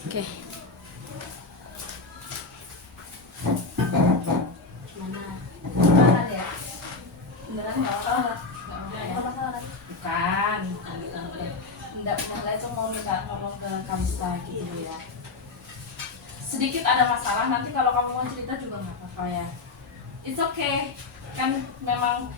Oke. Gimana? Beneran ya? Beneran nggak apa-apa? Nggak masalah kan? Bukan. Enggak itu mau minta ngomong ke Kamsta gitu ya. Sedikit ada masalah, nanti kalau kamu mau cerita juga nggak apa-apa ya. It's okay. Kan memang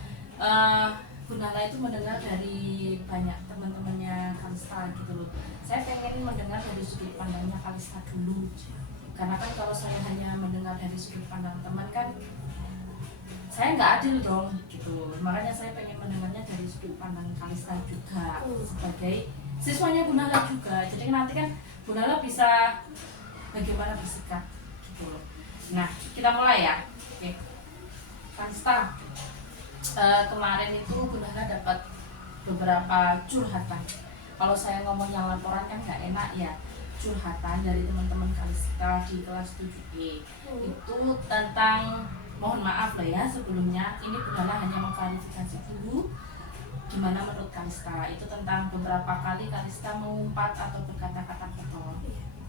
Bunda Nala itu mendengar dari banyak teman-temannya Kamsta gitu loh. Saya pengen mendengar dari sudut pandangnya Kalista dulu. Karena kan kalau saya hanya mendengar dari sudut pandang teman kan saya nggak adil dong gitu. Makanya saya pengen mendengarnya dari sudut pandang Kalista juga sebagai siswanya Bunda Nala juga. Jadi nanti kan Bunda Nala bisa bagaimana bersikap gitu loh. Nah, kita mulai ya. Oke. Kalista, kemarin itu Bunda Nala dapat beberapa curhatan. Kalau saya ngomong yang laporan kan nggak enak ya. Curhatan dari teman-teman Kalista di kelas 7E itu tentang, mohon maaf lah ya sebelumnya, ini Bunda Nala hanya mengklarifikasi dulu gimana menurut Kalista. Itu tentang beberapa kali Kalista mengumpat atau berkata-kata kotor.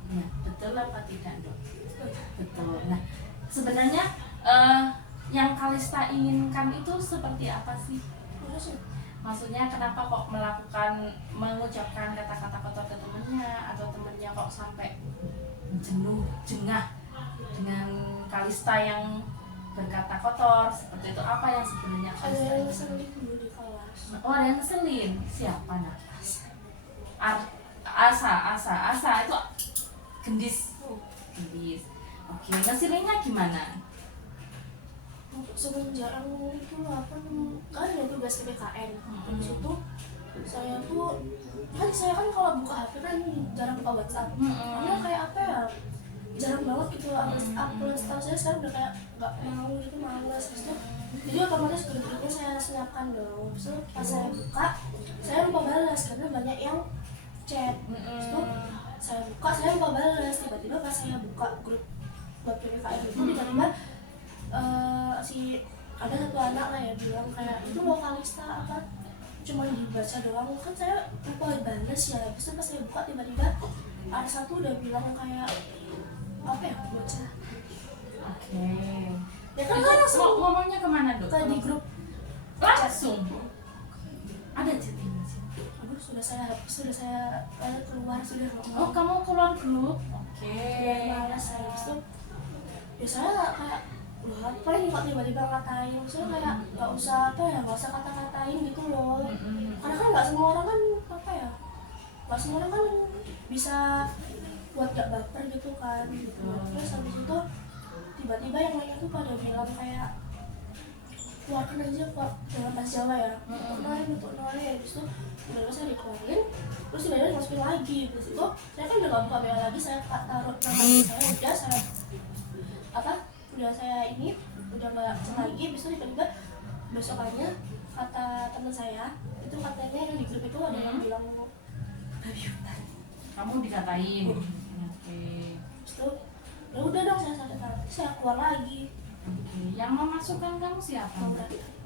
Ya, betul apa tidak, Dok? Betul. Nah, sebenarnya yang Kalista inginkan itu seperti apa sih? Maksudnya kenapa kok mengucapkan kata-kata kotor ke temennya, atau temennya kok sampai jengah dengan Kalista yang berkata kotor seperti itu? Apa yang sebenarnya Ada Kalista yang ingin? ngeselin dulu di kelas. Oh, ada yang ngeselin. Siapa nak? Asa itu gendis. Gendis. Oke, ngeselinnya gimana? Semenjak itu apa kan ada tugas PPKN. Di situ saya tuh saya kan kalau buka HP kan jarang buka WhatsApp. Karena kayak apa ya? Jarang banget gitu upload status saya sekarang udah kayak nggak mau gitu, malas gitu. Jadi otomatis grup-grupnya saya siapkan dong. So pas saya buka, saya lupa balas karena banyak yang chat. Itu saya buka, saya lupa balas. Tiba-tiba pas saya buka grup buat PPKN itu tiba-tiba si ada satu anak lah ya bilang kayak itu mau Kalista apa cuma dibaca doang, kan saya lupa balas ya. Terus pas saya buka tiba-tiba ada satu udah bilang kayak apa ya, baca. Oke. Ya kan Itu langsung ngomongnya kemana, Dok? ke di grup. Langsung. Ada chattingnya sih. Aduh, sudah saya hapus, sudah saya keluar, sudah Oh, kamu keluar grup? Oke. malas saya. Terus tuh ya saya kayak udah apa ini kok tiba-tiba ngatain, saya kayak nggak usah apa ya, nggak usah kata-katain gitu loh. Karena kan nggak semua orang kan apa ya, nggak semua orang kan bisa buat gak baper gitu kan gitu. Terus habis itu tiba-tiba yang lainnya tuh pada bilang kayak keluarkan aja Pak dalam bahasa Jawa ya, untuk nolnya. Terus tuh udah saya dikeluarin, terus tiba-tiba dimasukin lagi. Terus itu saya kan udah gak buka BL lagi, saya taruh nama saya, udah saya apa, udah saya ini udah gak cek lagi. Terus tiba-tiba besokannya kata teman saya itu, katanya yang di grup itu ada yang bilang babiutan. Kamu dikatain. Oke. Terus tuh ya udah dong, saya sadar, saya keluar lagi. Oke. Yang memasukkan kamu siapa?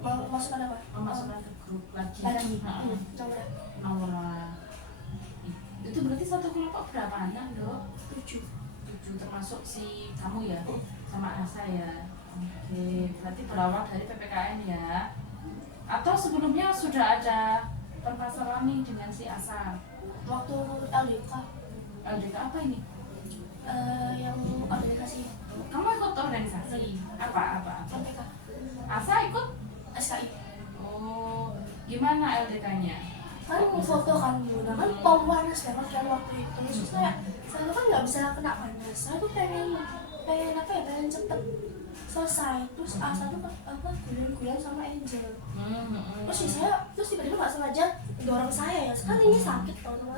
Mau masukkan apa? Memasukkan ke grup lagi. Ada Heeh. Naura. Itu berarti satu kelompok berapa anak, Dok? 7. 7 termasuk si kamu ya, sama Asa ya. Oke, berarti berawal dari PPKN ya. Atau sebelumnya sudah ada permasalahan nih dengan si Asa? Waktu LDK LDK apa ini? yang organisasi Kamu ikut organisasi? Apa? LDK Asa ikut? SKI. Oh, gimana LDK-nya? Kan foto kan Bunda, kan panas banget kan waktu itu. Terus saya kan nggak bisa kena panas. Saya tuh pengen apa ya, pengen cepet selesai. Terus Asa tuh apa guyon-guyon sama Angel. Terus ya terus tiba-tiba nggak sengaja dorong saya ya, kan ini sakit tau sama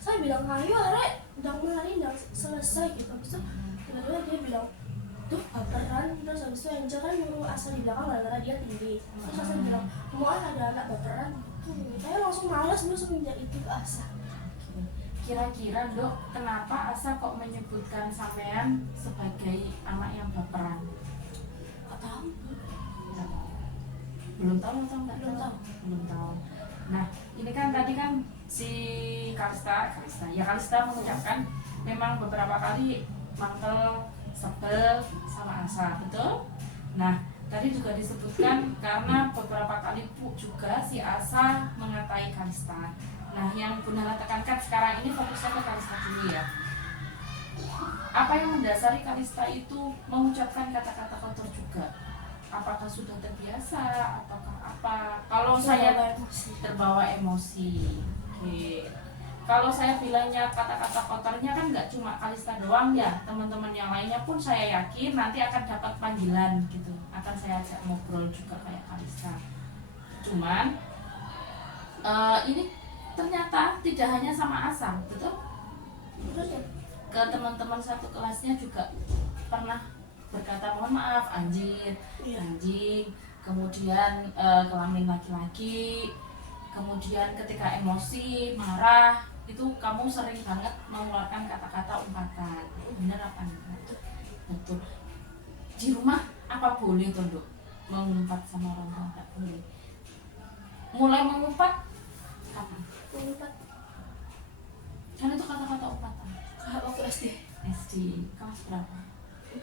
saya bilang ayo arek udah mulai udah selesai gitu. Terus tiba-tiba dia bilang tuh baperan. Terus habis itu Angel kan nyuruh Asa di belakang gara-gara dia tinggi. Terus Asa bilang mau ada anak baperan. Saya langsung malas dulu semenjak itu ke Asa. Kira-kira, Dok, kenapa Asa kok menyebutkan sampean sebagai anak yang baperan? Gak tahu. Belum tahu atau enggak? Belum tahu. Nah, ini kan tadi kan si Kalista mengucapkan memang beberapa kali mangkel, sebel sama Asa, betul? Nah, tadi juga disebutkan karena beberapa kali juga si Asa mengatai Kalista. Nah, yang Bunda tekankan sekarang ini fokusnya ke Kalista dulu ya. Apa yang mendasari Kalista itu mengucapkan kata-kata kotor juga? Apakah sudah terbiasa? Apakah apa? Kalau saya terbawa emosi. Oke. Kalau saya bilangnya kata-kata kotornya kan nggak cuma Kalista doang ya, teman-teman yang lainnya pun saya yakin nanti akan dapat panggilan gitu. Akan saya ajak ngobrol juga kayak Kalista. Cuman ini ternyata tidak hanya sama Asa, betul? Ke teman-teman satu kelasnya juga pernah berkata mohon maaf anjing, kemudian kelamin laki-laki, kemudian ketika emosi, marah, itu kamu sering banget mengeluarkan kata-kata umpatan. Benar apa enggak? Betul. Di rumah apa boleh tuh Dok? Mengumpat sama orang tua enggak boleh. Mulai mengumpat kapan? Mengumpat. Kan itu kata-kata umpatan. Waktu SD. SD kelas berapa? 4.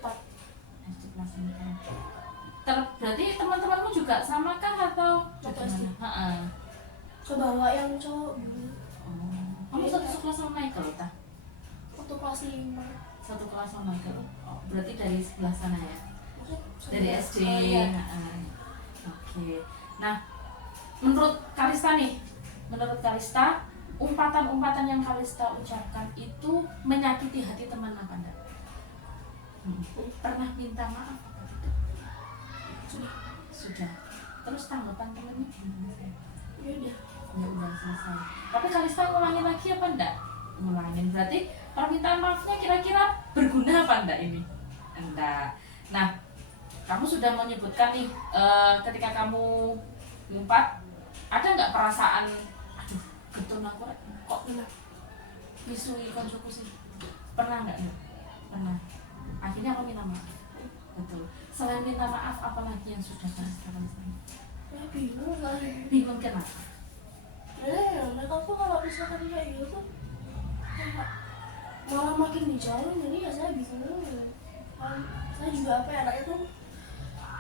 SD kelas 4. Berarti teman-temanmu juga sama kah atau Waktu SD. Ke bawah yang cowok dulu. Oh. Kamu satu kelas sama Michael tak? Waktu kelas 5. Satu kelas sama Michael. Oh, berarti dari sebelah sana ya? Dari SD. Iya. Oke. Nah, menurut Kalista nih, umpatan-umpatan yang Kalista ucapkan itu menyakiti hati teman apa enggak? Pernah minta maaf apa tidak? Sudah. Terus tanggapan temannya gimana? Ya udah selesai. Tapi Kalista ngulangin lagi apa enggak? Ngulangin. Berarti permintaan maafnya kira-kira berguna apa enggak ini? Enggak. Nah, kamu sudah menyebutkan nih ketika kamu ngumpat, ada nggak perasaan aduh getun aku kok misui koncoku sih? Pernah nggak? Pernah. Akhirnya aku minta maaf. Betul. Selain minta maaf, apalagi yang sudah sekarang sama? Ya bingung kan. Bingung kenapa? Mereka tuh kalau misalkan kayak gitu tuh malah makin dijauhin, jadi ya saya bingung. Saya juga apa ya, anaknya tuh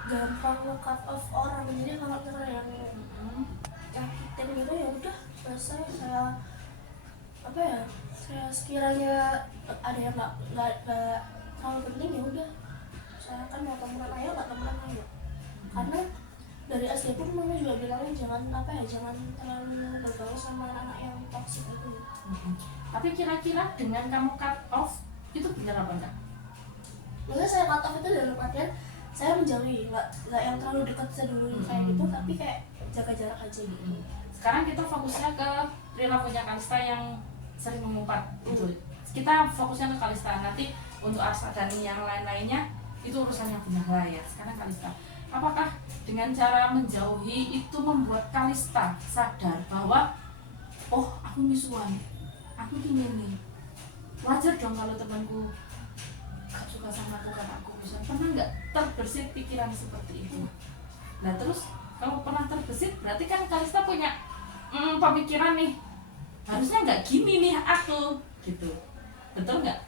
gampang nge-cut off orang, jadi kalau misalnya yang nyakitin gitu ya udah selesai. Saya apa ya, saya sekiranya ada yang nggak terlalu penting ya udah, saya kan mau temenan aja nggak temenan aja. Karena dari SD pun mama juga bilangnya jangan apa ya, jangan terlalu bergaul sama anak-anak yang toksik itu. Tapi kira-kira dengan kamu cut off itu benar apa enggak? Maksudnya saya cut off itu dalam artian saya menjauhi, nggak yang terlalu dekat saya dulu kayak gitu, tapi kayak jaga jarak aja gitu. Sekarang kita fokusnya ke perilakunya Kalista yang sering mengumpat itu. Kita fokusnya ke Kalista, nanti untuk Arsa dan yang lain-lainnya itu urusannya Bunda ya. Sekarang Kalista, apakah dengan cara menjauhi itu membuat Kalista sadar bahwa oh aku misuan, aku gini nih, wajar dong kalau temanku gak suka sama aku karena aku misuan. Pernah nggak terbersit pikiran seperti itu? Nah terus kalau pernah terbesit berarti kan Kalista punya pemikiran nih, harusnya nggak gini nih aku gitu, betul nggak?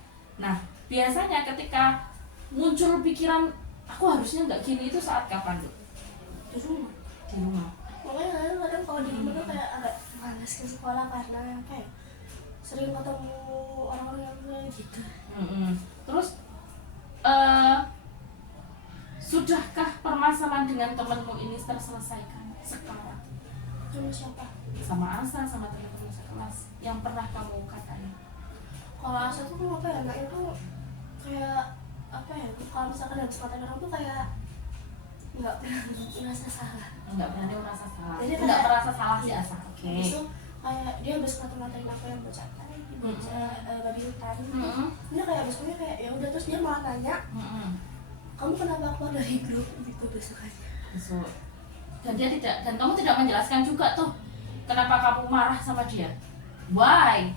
Nah biasanya ketika muncul pikiran aku harusnya nggak gini itu saat kapan tuh? Di rumah. Makanya kadang kalau di rumah tuh kayak agak malas ke sekolah karena kayak sering ketemu orang-orang yang kayak gitu. Terus sudahkah permasalahan dengan temanmu ini terselesaikan sekarang? Sama siapa? Sama Asa, sama teman-teman sekelas yang pernah kamu katain? Kalau Asa tuh apa ya, anaknya tuh kayak apa ya, kalau misalkan habis ngatain orang tuh kayak nggak pernah merasa salah. Nggak berani merasa salah. Jadi Nggak kayak- merasa salah si Asa. Oke. Habis itu kayak dia habis ngatain aku yang bercanda babi hutan. Dia kayak besoknya kayak ya udah, terus dia malah tanya, kamu kenapa keluar dari grup gitu besokannya. Besok. Dan dia tidak, dan kamu tidak menjelaskan juga tuh kenapa kamu marah sama dia. Why?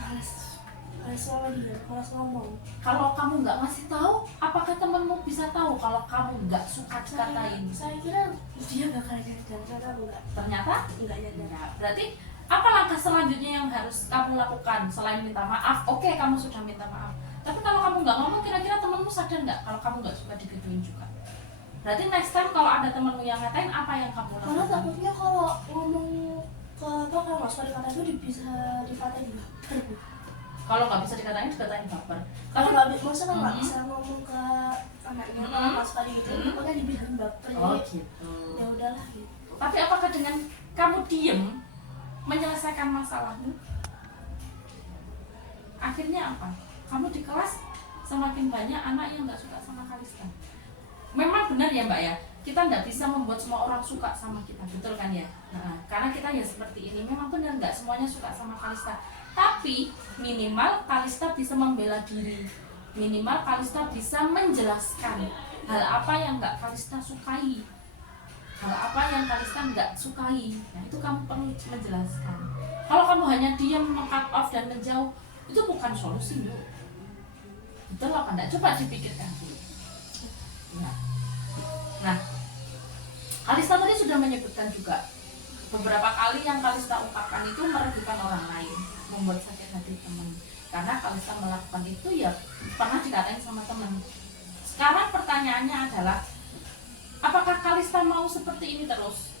Malas sama dia, malas ngomong. Kalau kamu nggak ngasih tahu, apakah temenmu bisa tahu kalau kamu nggak suka dikatain? Saya kira dia bakal nyadar, karena enggak Ternyata nyadar. enggak. Berarti Apa langkah selanjutnya yang harus kamu lakukan selain minta maaf? Oke, kamu sudah minta maaf. Tapi kalau kamu nggak ngomong, kira-kira temanmu sadar nggak kalau kamu nggak suka digituin juga? Berarti next time kalau ada temanmu yang ngatain, apa yang kamu Karena lakukan? takutnya kalau ngomong ke apa kalau nggak suka dikata itu bisa dikatain baper Bu. Kalau nggak bisa dikatain baper. Kalau Tapi nggak bisa, masa kan nggak Mhm. bisa ngomong ke anaknya Mhm. kalau nggak suka gitu, Mhm. pokoknya dibilang baper. oh Jadi gitu. ya udahlah gitu. Tapi apakah dengan kamu diem menyelesaikan masalahmu, akhirnya apa? Kamu di kelas semakin banyak anak yang nggak suka sama Kalista. Memang benar ya Mbak ya, kita nggak bisa membuat semua orang suka sama kita, betul kan ya? Nah, karena kita ya seperti ini, memang benar nggak semuanya suka sama Kalista. Tapi minimal Kalista bisa membela diri, minimal Kalista bisa menjelaskan hal apa yang nggak Kalista sukai, hal apa yang Kalista nggak sukai. Nah itu kamu perlu menjelaskan. Kalau kamu hanya diam, meng-cut off dan menjauh, itu bukan solusi Bu. Betul apa enggak? Coba dipikirkan dulu. Ya. Nah, Kalista tadi sudah menyebutkan juga beberapa kali yang Kalista ungkapkan itu merugikan orang lain, membuat sakit hati teman. Karena Kalista melakukan itu ya pernah dikatain sama teman. Sekarang pertanyaannya adalah, apakah Kalista mau seperti ini terus?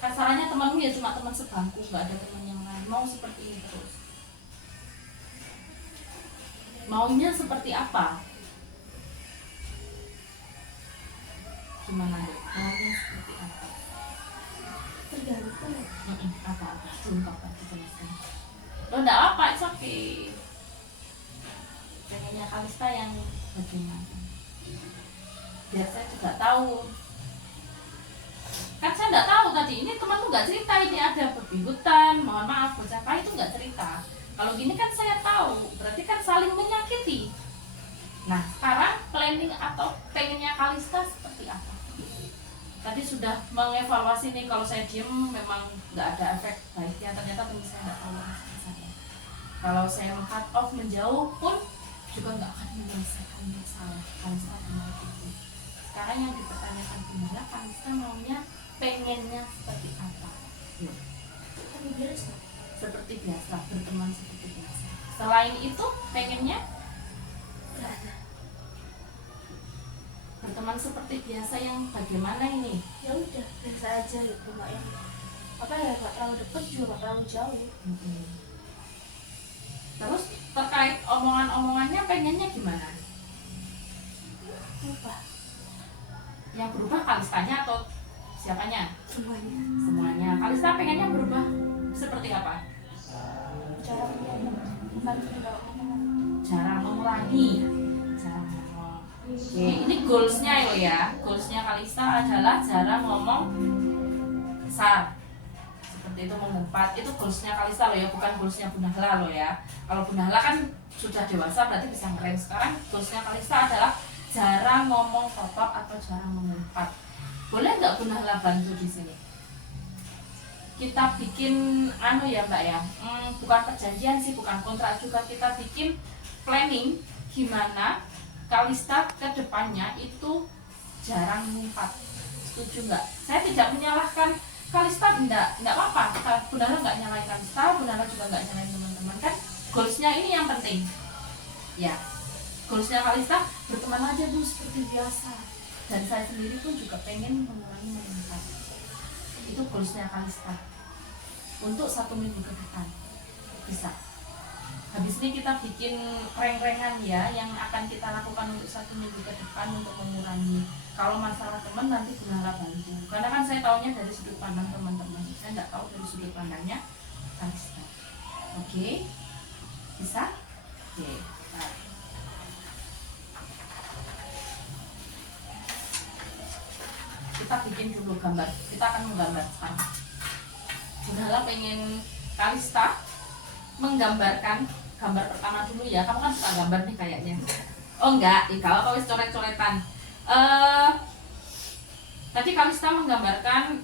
Kasarannya temanmu ya cuma teman sebangku, nggak ada teman yang lain. Mau seperti ini terus? Maunya seperti apa? Gimana deh? Maunya seperti apa? Tergantung. Apa-apa? Diungkapkan, dijelaskan. Lo enggak apa, it's okay. Pengennya Kalista yang bagaimana? Biar saya juga tahu. Kan saya enggak tahu tadi, ini temanmu enggak cerita ini ada babi hutan, mohon maaf, bocah itu enggak cerita. Kalau gini kan saya tahu, berarti kan saling menyakiti. Nah, sekarang planning atau pengennya Kalista seperti apa? Tadi sudah mengevaluasi nih, kalau saya diem memang nggak ada efek baiknya, ternyata teman saya nggak tahu maksud saya. Kalau saya meng-cut off, menjauh pun juga nggak akan menyelesaikan masalah. Kalista mau itu. Sekarang yang dipertanyakan gimana Kalista maunya, pengennya seperti apa? Tapi biasa. Seperti biasa, berteman seperti biasa. Selain itu pengennya Nggak ada. berteman seperti biasa yang bagaimana ini? Ya udah biasa aja gitu, nggak yang apa ya, nggak terlalu deket juga nggak terlalu jauh. Terus terkait omongan-omongannya pengennya gimana? Lupa Yang berubah Kalistanya atau siapanya? semuanya. Semuanya. Kalista pengennya berubah seperti apa? Cara ngomong, bukan nggak ngomong. Jarang mengurangi. Jarang ngomong. Oke, ini goalsnya ya. Goalsnya Kalista adalah jarang ngomong besar. Seperti itu, mengumpat. Itu goalsnya Kalista loh ya, bukan goalsnya Bunahla loh ya. Kalau Bunahla kan sudah dewasa berarti bisa ngerem. Sekarang goalsnya Kalista adalah jarang ngomong kotor atau jarang mengumpat. Boleh nggak Bunahla bantu di sini? Kita bikin anu ya Mbak ya, bukan perjanjian sih, bukan kontrak juga, kita bikin planning gimana Kalista ke depannya itu jarang ngumpat. Setuju nggak? Saya tidak menyalahkan Kalista, enggak apa-apa. Bunahla nggak nyalain Kalista, Bunahla juga nggak nyalain teman-teman, kan goalsnya ini yang penting. Ya, goalsnya Kalista berteman aja tuh seperti biasa. Dan saya sendiri pun juga pengen mengurangi mengumpat. Itu goalsnya Kalista untuk 1 minggu ke depan. Bisa. Habis ini kita bikin reng-rengan ya yang akan kita lakukan untuk 1 minggu ke depan untuk mengurangi. Kalau masalah teman nanti Bunahla bantu, karena kan saya taunya dari sudut pandang teman-teman, saya nggak tahu dari sudut pandangnya Kalista. Oke? Bisa? Oke. Nah. Kita bikin dulu gambar, kita akan menggambar sekarang. Bunahla pengen Kalista menggambarkan gambar pertama dulu ya. Kamu kan suka gambar nih kayaknya. Oh enggak, kalau kau coret-coretan. Tadi Kalista menggambarkan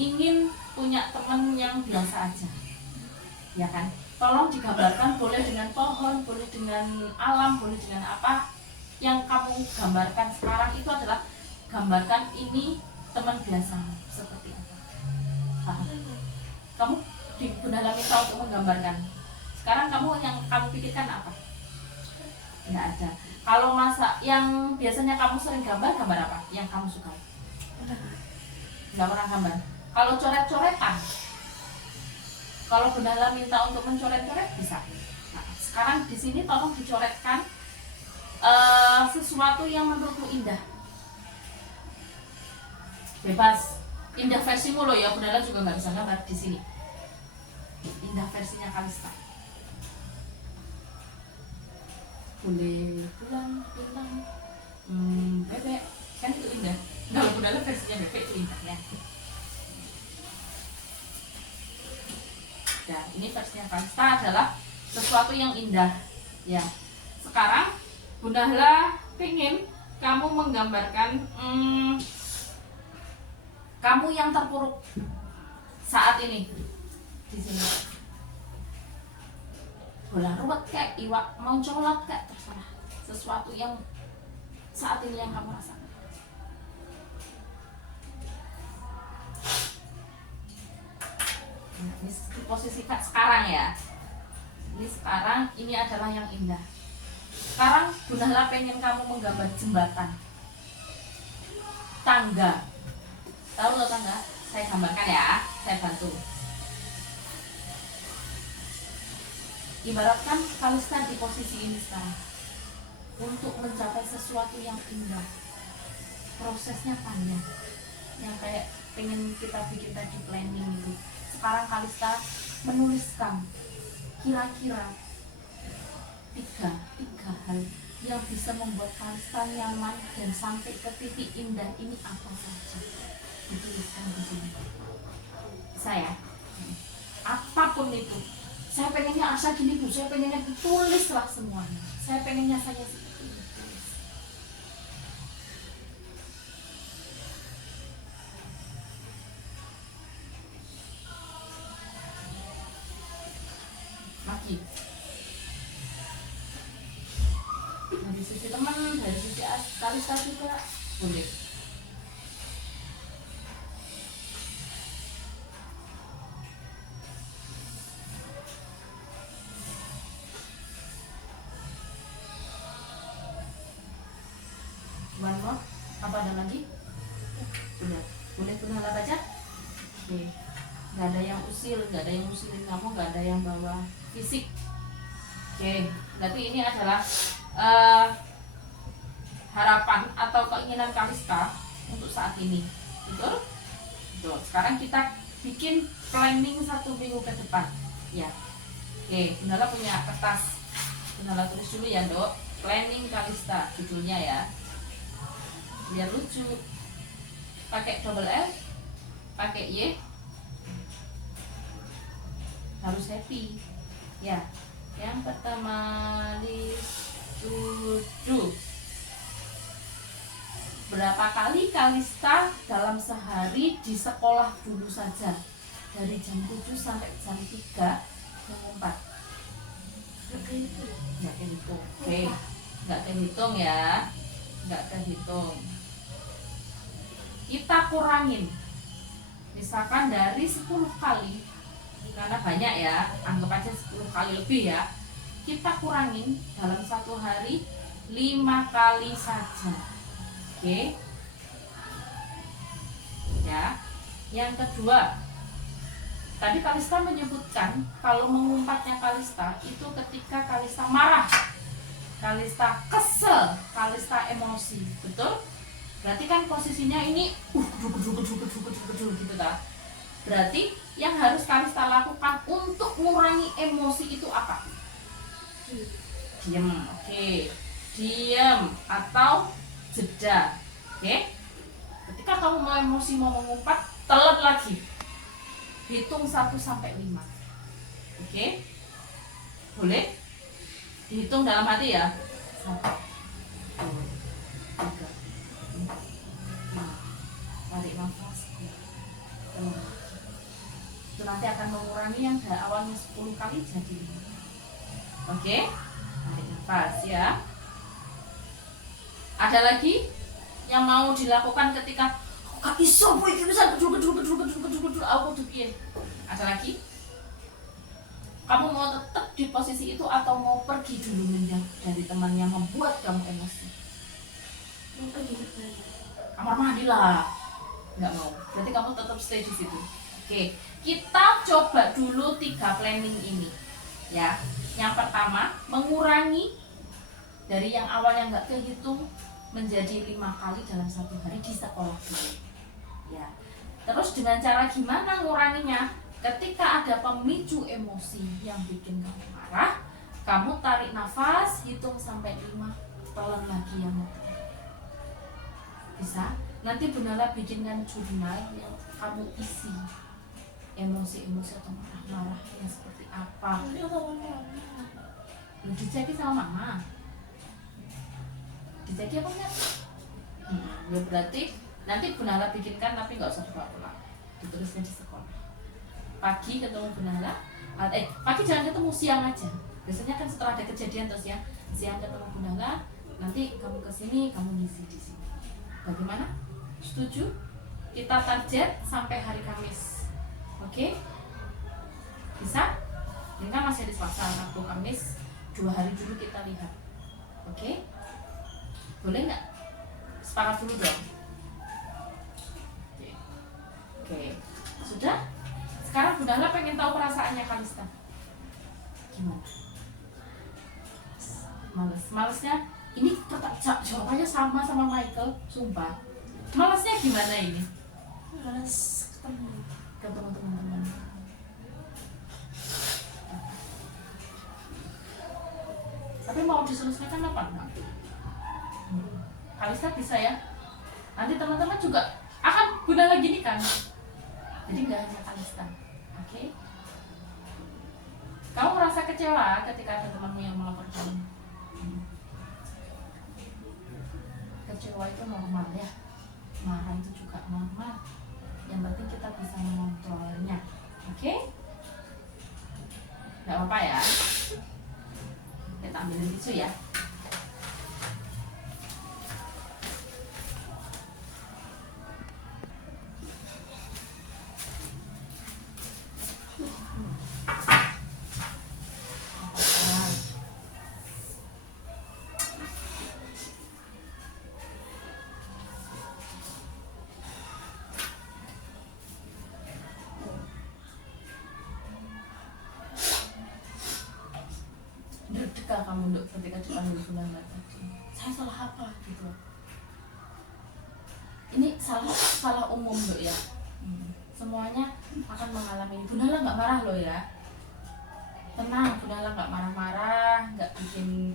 ingin punya teman yang biasa aja, ya kan? Tolong digambarkan, boleh dengan pohon, boleh dengan alam, boleh dengan apa. Yang kamu gambarkan sekarang itu adalah gambarkan ini teman biasa seperti apa. Paham? kamu di Bunda Lala minta untuk menggambarkan. Sekarang yang kamu pikirkan apa? Nggak ada. Kalau masa yang biasanya kamu sering gambar apa? Yang kamu suka? Nggak pernah gambar. Kalau coret-coretan, kalau Bunda Lala minta untuk mencoret-coret bisa. Nah, sekarang di sini tolong dicoretkan sesuatu yang menurutmu indah. Bebas. Indah versimu loh ya, Bunda Lala juga nggak bisa gambar di sini. Indah versinya Kalista. Boleh bulan, bintang, bebek, kan itu indah. Kalau Bunda Lala versinya bebek itu indahnya. Nah, ini versinya Kalista adalah sesuatu yang indah. Ya. Sekarang Bunda Lala pengen kamu menggambarkan kamu yang terpuruk saat ini di sini. Bola ruwet kayak iwak mau colot kayak terserah. Sesuatu yang saat ini yang kamu rasakan. Nah, ini posisi sekarang ya. Ini sekarang, ini adalah yang indah. Sekarang Bunda Lala pengen kamu menggambar jembatan, tangga. Tahu lo tangga? Saya gambarkan ya, saya bantu. Ibaratkan Kalista di posisi ini sekarang untuk mencapai sesuatu yang indah. Prosesnya panjang, yang kayak pengen kita bikin tadi planning itu. Sekarang Kalista menuliskan kira-kira tiga hal yang bisa membuat Kalista nyaman dan sampai ke titik indah ini apa saja. Dituliskan di sini. Saya apapun itu, saya pengennya asa gini Bu, saya pengennya ditulislah semuanya. Saya pengennya saya seperti ini. Lagi dari sisi teman, dari sisi Kalista juga boleh. One more. Apa ada lagi? Udah. Boleh Bunda Lala baca? Oke. Nggak ada yang usil, nggak ada yang usilin kamu, nggak ada yang bawa fisik. Oke. Berarti ini adalah harapan atau keinginan Kalista untuk saat ini. Betul? Betul. Sekarang kita bikin planning 1 minggu ke depan. Ya. Oke. Bunda Lala punya kertas. Bunda Lala tulis dulu ya, Dok. Planning Kalista judulnya ya. Biar lucu, pakai double L, pakai Y, harus happy ya. Yang pertama, list to do. Berapa kali Kalista dalam sehari di sekolah dulu saja, dari jam 7 sampai jam 3 mengumpat? Nggak terhitung. Oke, nggak terhitung ya, nggak terhitung. Kita kurangin, misalkan dari 10 kali, karena banyak ya, anggap aja 10 kali lebih ya, kita kurangin dalam 1 hari 5 kali saja. Oke ya. Yang kedua, tadi Kalista menyebutkan kalau mengumpatnya Kalista itu ketika Kalista marah, Kalista kesel, Kalista emosi, betul? Berarti kan posisinya ini gitu kan. Berarti yang harus Kalista lakukan untuk mengurangi emosi itu apa? Diam. Oke. Diam atau jeda. Oke. Ketika kamu mulai emosi mau mengumpat, telat lagi. Hitung 1 sampai 5. Oke? Boleh? Dihitung dalam hati ya. 1, 2, 3, 4, 5. Tarik nafas. Itu nanti akan mengurangi yang dari awalnya 10 kali jadi 5. Oke? Tarik nafas ya. Ada lagi yang mau dilakukan ketika gak iso boy, bisa gedul aku tuh piye. Ada lagi? Kamu mau tetap di posisi itu atau mau pergi dulu menjauh dari teman yang membuat kamu emosi? Mau pergi ke mana? Kamar mandi lah. Nggak mau. Berarti kamu tetap stay di situ. Oke, kita coba dulu 3 planning ini. Ya, yang pertama mengurangi dari yang awalnya nggak kehitung menjadi 5 kali dalam 1 hari di sekolah dulu. Ya, terus dengan cara gimana nguranginya? Ketika ada pemicu emosi yang bikin kamu marah, kamu tarik nafas, hitung sampai 5, telan lagi yang itu. Bisa? Nanti Bunala bikinkan jurnal yang kamu isi emosi-emosi atau marah-marah yang seperti apa. Nanti aku mau Diceki sama mama. Diceki apa enggak? Ya berarti nanti Bunala bikinkan tapi nggak usah dibawa pulang. Ditulisnya di sekolah. Pagi ketemu Bunala, pagi jangan ketemu, siang aja. Biasanya kan setelah ada kejadian terus ya, siang ketemu Bunala, nanti kamu kesini, kamu ngisi di sini. Bagaimana? Setuju? Kita target sampai hari Kamis. Oke? Bisa? Ini kan masih di Selasa, Rabu, Kamis, 2 hari dulu kita lihat. Oke? Boleh nggak? Sepakat dulu dong. Oke. Sudah? Sekarang Bunala pengen tahu perasaannya Kalista. Gimana? Malesnya ini jawabannya sama Michael, sumpah. Malesnya gimana ini? males ketemu Teman-teman. Tapi mau diselesaikan apa enggak? Kalista bisa ya. Nanti teman-teman juga akan Bunala gini kan. Jadi nggak hanya Kalista. Oke? Kamu merasa kecewa ketika ada temanmu yang melaporkan? Kecewa itu normal ya. Marah itu juga normal. Yang penting kita bisa mengontrolnya. Oke? Nggak apa-apa ya. Kita ambilin tisu ya. Deg-degan kamu Dok ketika dipanggil Bunala tadi. Saya salah apa gitu. Ini salah umum Dok ya. Semuanya akan mengalami. Bunala nggak marah loh ya. Tenang, Bunala nggak marah-marah, nggak bikin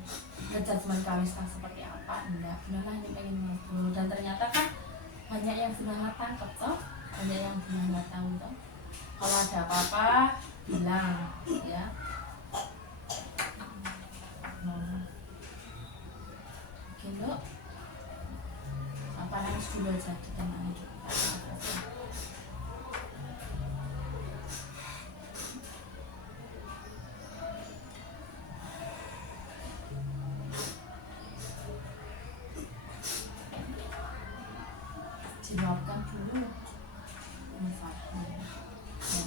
ngejudgement Kalista seperti apa, enggak. Bunala hanya pengen ngobrol dan ternyata kan banyak yang Bunala tangkep toh, banyak yang Bunala tahu toh. Kalau ada apa-apa bilang ya. Oke Dok, apa nangis dulu aja, ditenangin dulu. Jawabkan dulu masalahnya. Ya.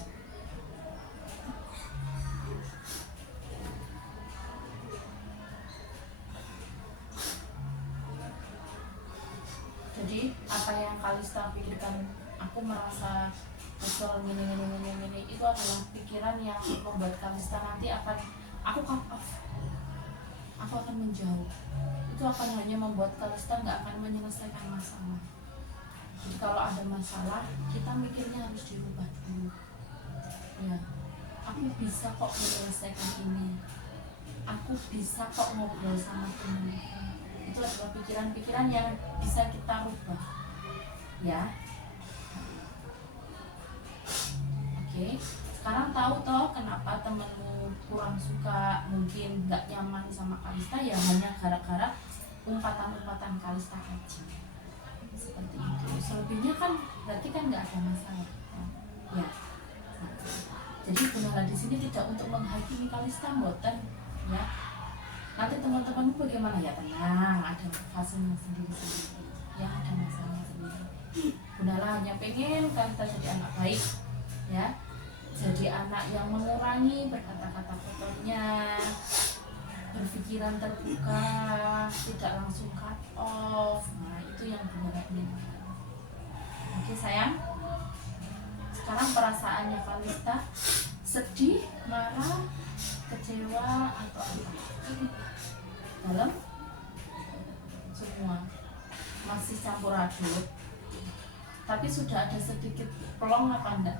Jadi apa yang Kalista pikirkan, aku merasa kesel gini itu adalah pikiran yang membuat Kalista nanti akan aku cut off, aku akan menjauh. Itu akan hanya membuat Kalista nggak akan menyelesaikan masalah. Jadi kalau ada masalah kita mikirnya harus dirubah dulu. Ya, aku bisa kok menyelesaikan ini. Aku bisa kok ngobrol sama temanku. Itu adalah pikiran-pikiran yang bisa kita rubah ya. Oke, sekarang tahu toh kenapa temenmu kurang suka, mungkin nggak nyaman sama Kalista ya hanya gara-gara umpatan-umpatan Kalista aja seperti itu. Selebihnya kan berarti kan nggak ada masalah ya. Nah, jadi Bunala di sini tidak untuk menghakimi Kalista, mboten ya. Nanti teman-temanmu bagaimana ya, tenang, ada fasenya sendiri-sendiri ya, ada masalahnya sendiri. Bunala hanya pengen Kalista jadi anak baik ya. jadi anak yang mengurangi berkata-kata kotornya, berpikiran terbuka, tidak langsung cut off. Nah itu yang benar ini. Oke sayang, sekarang perasaannya Kalista, sedih, marah, kecewa atau apa? Dalam semua masih campur aduk, tapi sudah ada sedikit pelong apa enggak?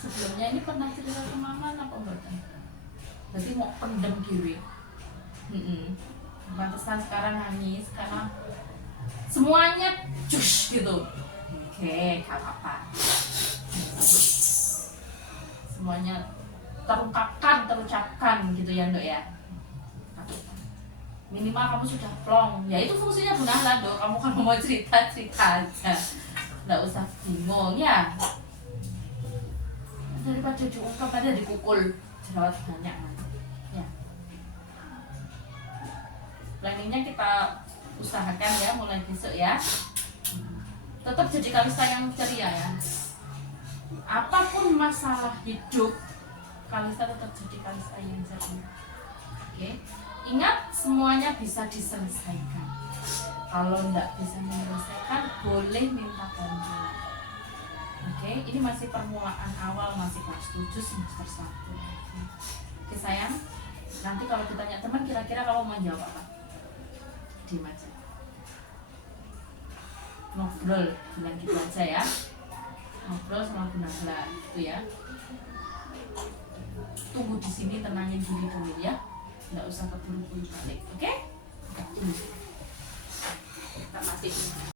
Sebelumnya ini pernah cerita ke mama apa enggak? Berarti mau pendem diri. Pantesan sekarang nangis karena semuanya cus gitu. Oke, gak apa-apa. Semuanya terucapkan gitu ya Dok ya. Minimal kamu sudah plong. Ya itu fungsinya Bu Nahla Dok. Kamu kalau mau cerita aja. Nggak usah bingung ya. Daripada diungkap ada dipukul jerawat banyak. Ya. Planningnya kita usahakan ya mulai besok ya. Tetap jadi Kalista yang ceria ya. Apapun masalah hidup, Kalista tetap jadi Kalista yang ceria. Oke. Ingat semuanya bisa diselesaikan. Kalau tidak bisa menyelesaikan, boleh minta bantuan. Oke, ini masih permulaan awal, masih kelas 7 semester 1. Oke sayang, nanti kalau ditanya teman kira-kira kamu mau jawab apa? Diam aja. Ngobrol, bilang gitu aja ya. Ngobrol sama Bu Nahla gitu ya. Tunggu di sini, tenangin diri dulu ya. Nggak usah keburu-buru balik, oke? Kita mati.